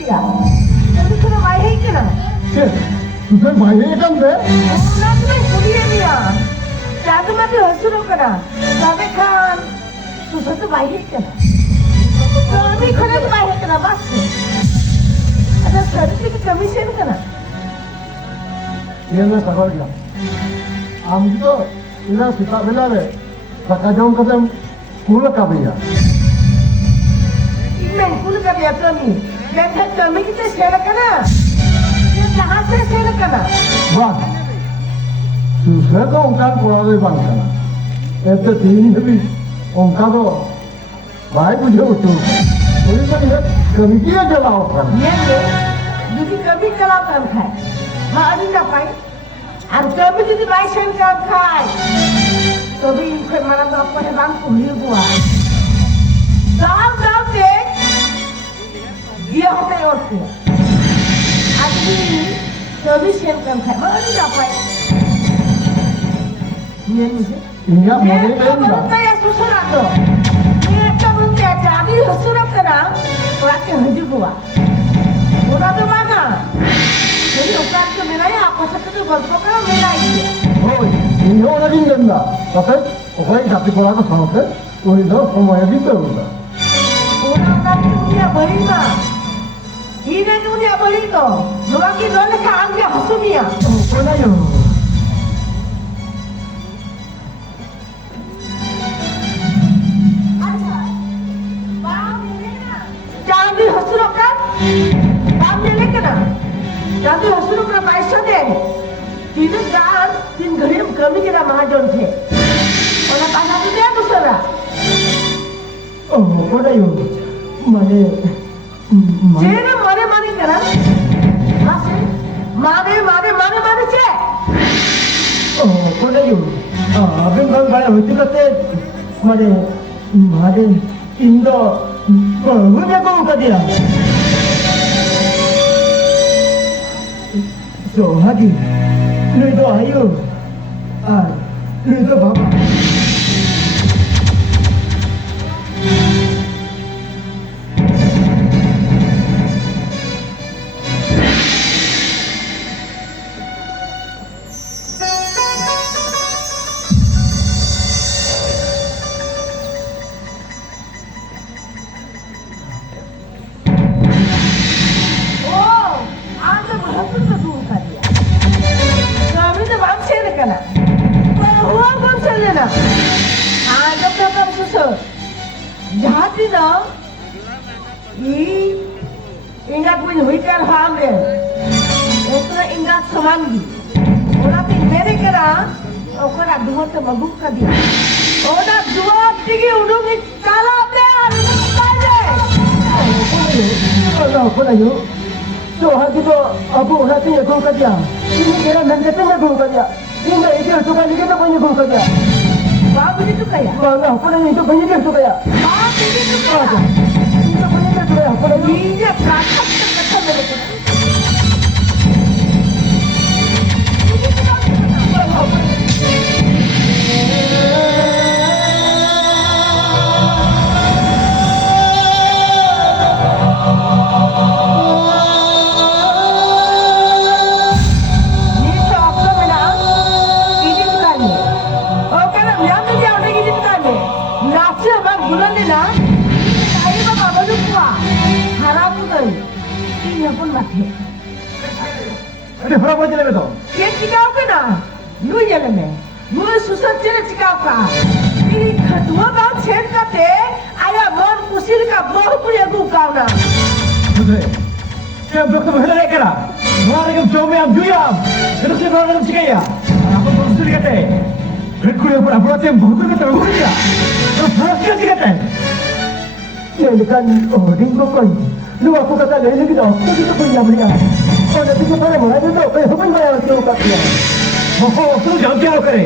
dia. Tapi kena baik kena. तुझे माहिती आहे का बे Orang tu main kuliah dia. Jadi mati hasil kena. Tapi kan susah tu baik kena. Kami kena tu baik kena bas. Ada sertifikat commission kena. ये मैं सवाल किया हम तो इधर सीता बिना रे सका जाऊं कदम स्कूल का भैया Main kuliah ka dia kami. Dan kami kita share kena. Dia kहाँ से share kena. वाह दूसरे तो उनका कोड़ा भी बंद करना ऐसे तीन भी उनका तो भाई मुझे उठो कोई तो ये कमिटी है जलाओ कर Dia ni, jadi kami kalau kan kai. Hari ni apa? Ar kami jadi baik sen kan kai. Tapi kau mana tu apa yang bang kuliah gua. Dalam deh, dia hotel orang. Adi kami sen kan kai. Mana ni apa? Ni ni. इनका Ni मरे tu नहीं baru saya susah tu. Ni tu baru saya jadi susah kerana orang yang hidup gua. Orang tu mana? Jadi orang tu melaya apa sahaja berprogram melaya. ओए इन्हें और नहीं करना पता है वो ही जाति कोड़ा का साथ है वो इधर समय भी तो होगा Orang dunia beri mah. Ini dunia beri tu. Orang kita nak angkat hasumia. कौन है यो Jangan dihasumkan. Bang dia kena. Jangan dihasumkan पैसा दे. Tidak jangan tin गरीब kami kita महाजन थे. Orang पैसा tu dia दूसरा. ओह कौन है यो माने Cina mana kena? Masih mana cek. ओह कौन है यो अभी हम बाय होती करते माने माने इंदो बहुने को कर दिया तो हागी नहीं तो आयो नहीं तो बाबा Oh, anda berhasil tu kali ya. Kami tu bangsa ni kena. Orang bangsa ni na. Anda berapa susah? Jadi na, ingat punya hujan ham dia. Itu ingat semanggi. Orang tu mere kena, orang dua tu maguk kadi. Orang dua tiga udung ni kalah dia, bukan dia. कौन है यो तो हागी तो अब उन्हें तो ये को कर दिया इन्हें तेरा नंगे तो मैं को कर दिया इन्हें एक तो का लिखे तो कोई को कर दिया Bapak begitu kaya. बाबा कौन है तो भैया के तो गया Bapak begitu kaya. इनका भैया के तो गया कौन है Iya, kakak terkesan dari kita. Ini seorang menang, ini bukan. Oh, karena yang tu dia orang ini bukan. Nasi abang bulan ni lah. Saya bapak baru kuah. Harap pun. Ini pun mati. अरे फरा बजे ले तो Dia cikau kena. Lu ya leme. Lu susah cina cikau ka. Ini kedua bang chen kate. Ayah mon kusil ka boh punya gu kau na. मुझे क्या block तो बहला है करा हमारे कब जो में हम जुया itu sih orang dalam cikaya apa pun sudah kata red kuliah pun apa yang बहुत kata बहुत dia terus harus dia kata ya kan oh ringo koi lu aku kata lain lagi dah aku itu punya beliau oh nanti kita pada mulai itu apa yang bayar itu kata oh tu jangan क्या करे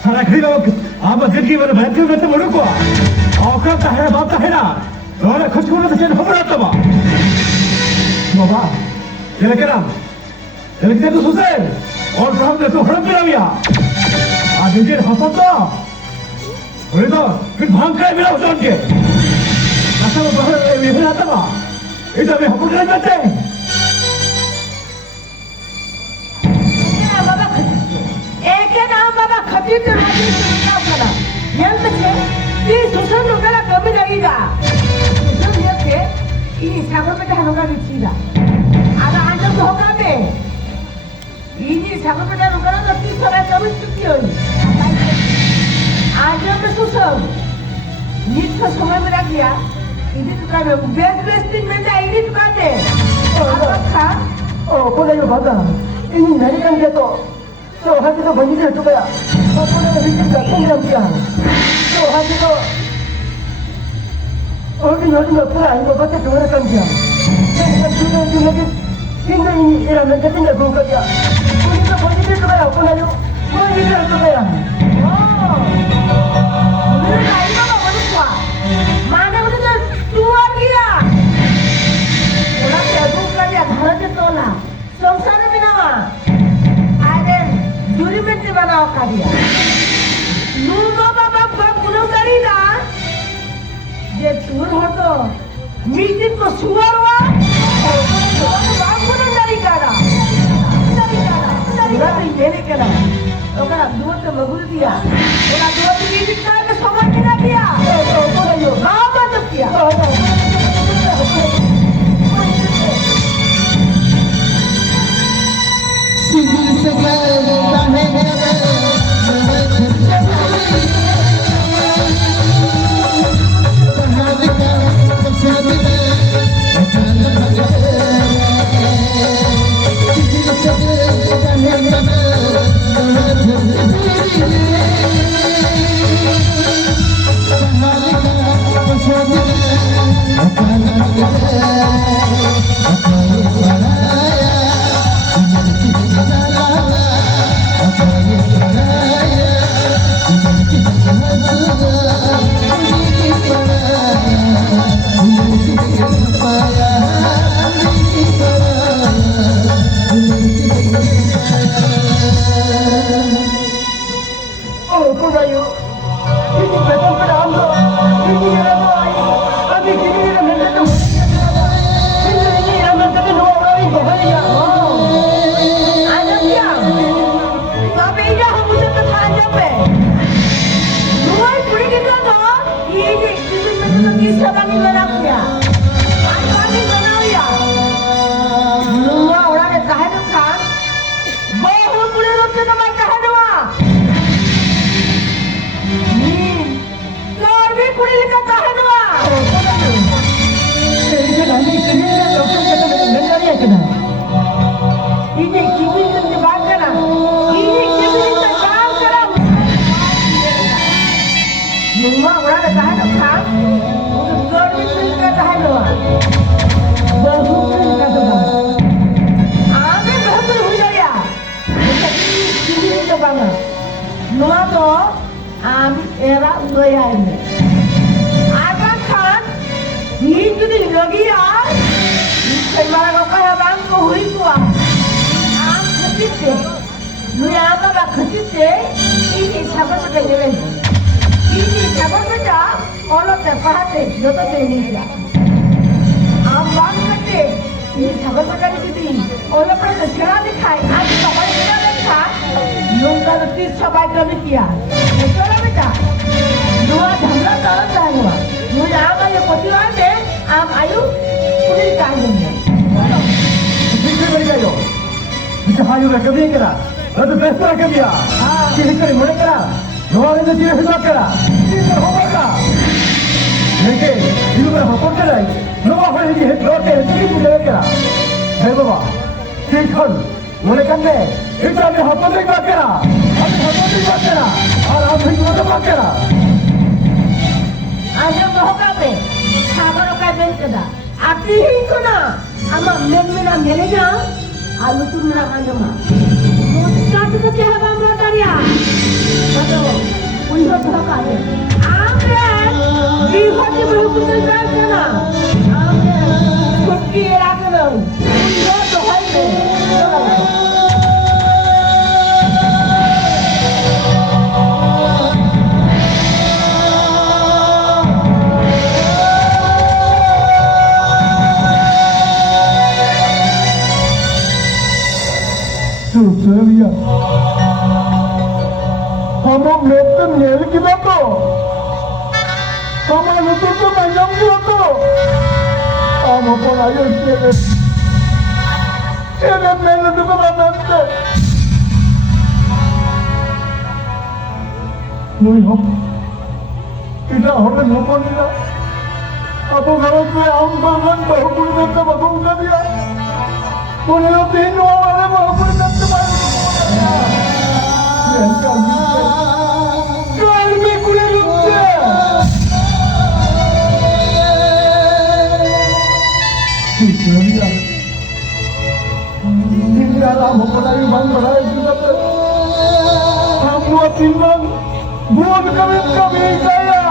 सारा खरीद लो आप जिंदगी में भयंकर में तो मरो को औकात है बात है ना और खुश होना तो चैन हो रहा था बाबा ये लेकर तो सुसेन और हम ने तो हड़प कर लिया आज मुझे हंसा तो बोले तो फिर भाग कर मिला उस के ऐसा बाहर ये भी आता था itu kami hukum dengan penting. बाबा एक नाम बाबा खतीब से मस्जिद से निकाल करा यंत्र से ये सोशल लोगों कमी लगेगा सोशल ये के ये सागर पे क्या होगा बिचीगा आधा आंचल तो होगा बे ये सागर पे क्या होगा ना तीस साल कमी चुकी होगी आज में सोशल नीट का समय में रख दिया ini tukar deh, best minta ini tukar deh. Apa kan? Oh, kau dah yo baga. Ini nari kan dia tu. So, hati tu banyak dia tu kaya. Apa dah bikin dah kau bilang dia. So, hati tu. Oh, ini nari nak pula, ini baca tu orang kan dia. Jadi kan tu lagi. Tinggal ini era mereka tinggal kau kaya. Ini tu banyak dia tu kaya. Kau dah yo. Banyak dia tu kaya. Oh, ini lain apa baru kuah? Mana udah tu keluar dia. Orang dia bukan dia घर से तोला संसार में ना अरे दूरी में से बना कर दिया नूनो बाबा बाप गुनो करी ना ये दूर हो तो मीटिंग को सुअर हुआ बाप गुनो करी करा पूरा तो ये नहीं करा ओकरा दूर से मगुल दिया ओकरा दूर से मीटिंग करके समझ के ना दिया हाँ मत किया सिंदूर से गलता है nyel kita to. Sama lutu to panjang kita to. Amo pon ayo tiene. Tiene menos de comandante. Muy hop. Kita horen hopon ila. Apo garos me am bagan bahupur dette bagum ka diya. Kone lo tin wale bahupur dette bagum. Kalbi kule lutse. Suriya. Hingga lama mulai bang berai juga ter. Kamu tinggal buat kami saya.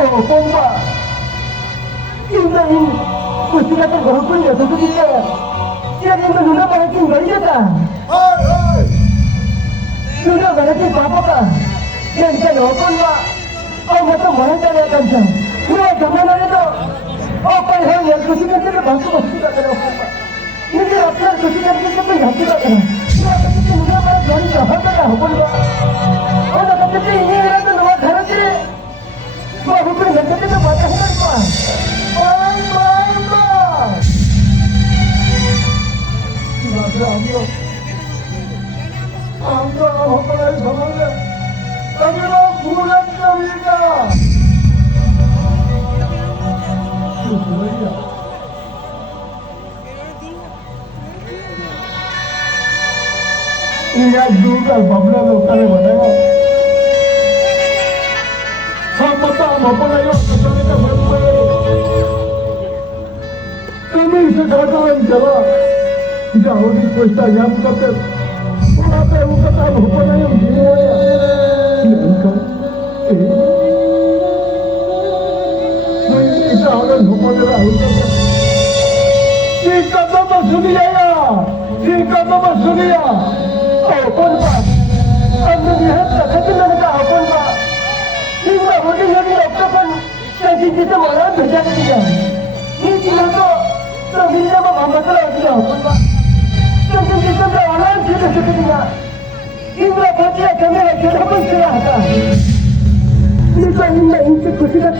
Oh, pompa. Ini kucing itu baru punya satu kita. Dia yang dulu banyak beri kita. Dulu banyak apa kan? Yang saya lakukan pak. Oh, macam mana cara kerja? Dua zaman itu. Oh, pada yang kucing itu bantu kita kalau pompa. Ini apa kucing itu kita bantu kita. Dua kucing dulu banyak beri kita. Apa pompa? Oh, tapi ini itu nama cara sih. Baru punya kita baca kan pak. Bye. Anda apa yang sama? Kami mau pulang ke kita. Ini juga babla lokal mana? Kamu tahu apa yang kita berbuat? Kami sekarang jalan. Jauh di kuesta yang kata, apa yang kata apa yang dia ya? Kita orang lupa dah. Kita nama sunia ya, kita nama sunia. Apa pak? Anda lihat tak? Kita nak apa pak? Kita boleh jadi apa pun? Jadi kita malah berjalan dia. Ini kita tu, tapi kita apa masalah dia apa pak? Kita kita orang kita sekitar. Indra Bhatia kamera kita pun serah. Kita ini kita